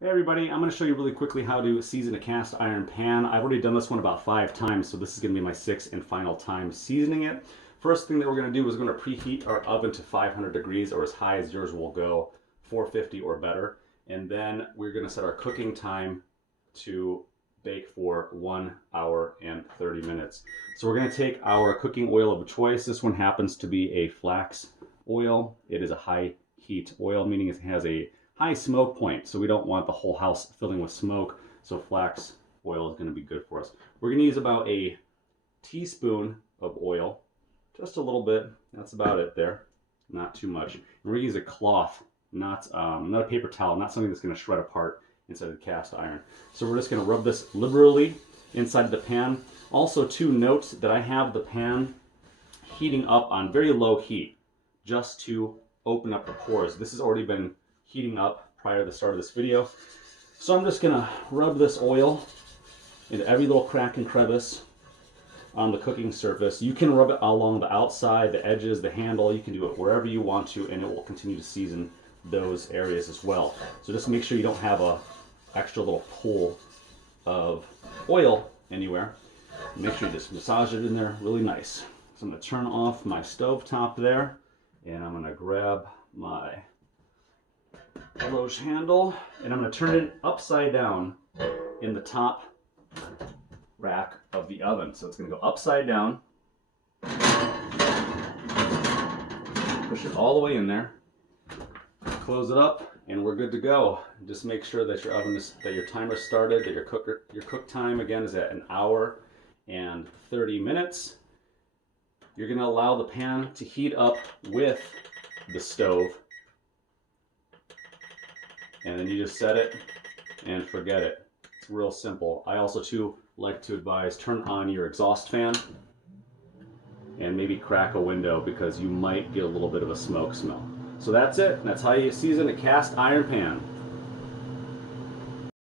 Hey everybody, I'm going to show you really quickly how to season a cast iron pan. I've already done this one about 5 times, so this is going to be my 6th and final time seasoning it. First thing that we're going to do is we're going to preheat our oven to 500 degrees, or as high as yours will go, 450 or better. And then we're going to set our cooking time to bake for 1 hour and 30 minutes. So we're going to take our cooking oil of choice. This one happens to be a flax oil. It is a high heat oil, meaning it has a high smoke point, so we don't want the whole house filling with smoke. So flax oil is going to be good for us. We're going to use about a teaspoon of oil, just a little bit. That's about it there, not too much. And we're going to use a cloth, not a paper towel, not something that's going to shred apart inside the cast iron. So we're just going to rub this liberally inside the pan. Also, two notes that I have the pan heating up on very low heat, just to open up the pores. This has already been heating up prior to the start of this video. So I'm just gonna rub this oil into every little crack and crevice on the cooking surface. You can rub it along the outside, the edges, the handle. You can do it wherever you want to, and it will continue to season those areas as well. So just make sure you don't have a extra little pool of oil anywhere. Make sure you just massage it in there really nice. So I'm gonna turn off my stove top there, and I'm gonna grab my bellows handle, and I'm going to turn it upside down in the top rack of the oven. So it's going to go upside down, push it all the way in there, close it up, and we're good to go. Just make sure that your oven is, that your timer started, that your cook time again is at 1 hour and 30 minutes. You're going to allow the pan to heat up with the stove, and then you just set it and forget it. It's real simple. I also too like to advise turn on your exhaust fan and maybe crack a window because you might get a little bit of a smoke smell. So that's it. That's how you season a cast iron pan.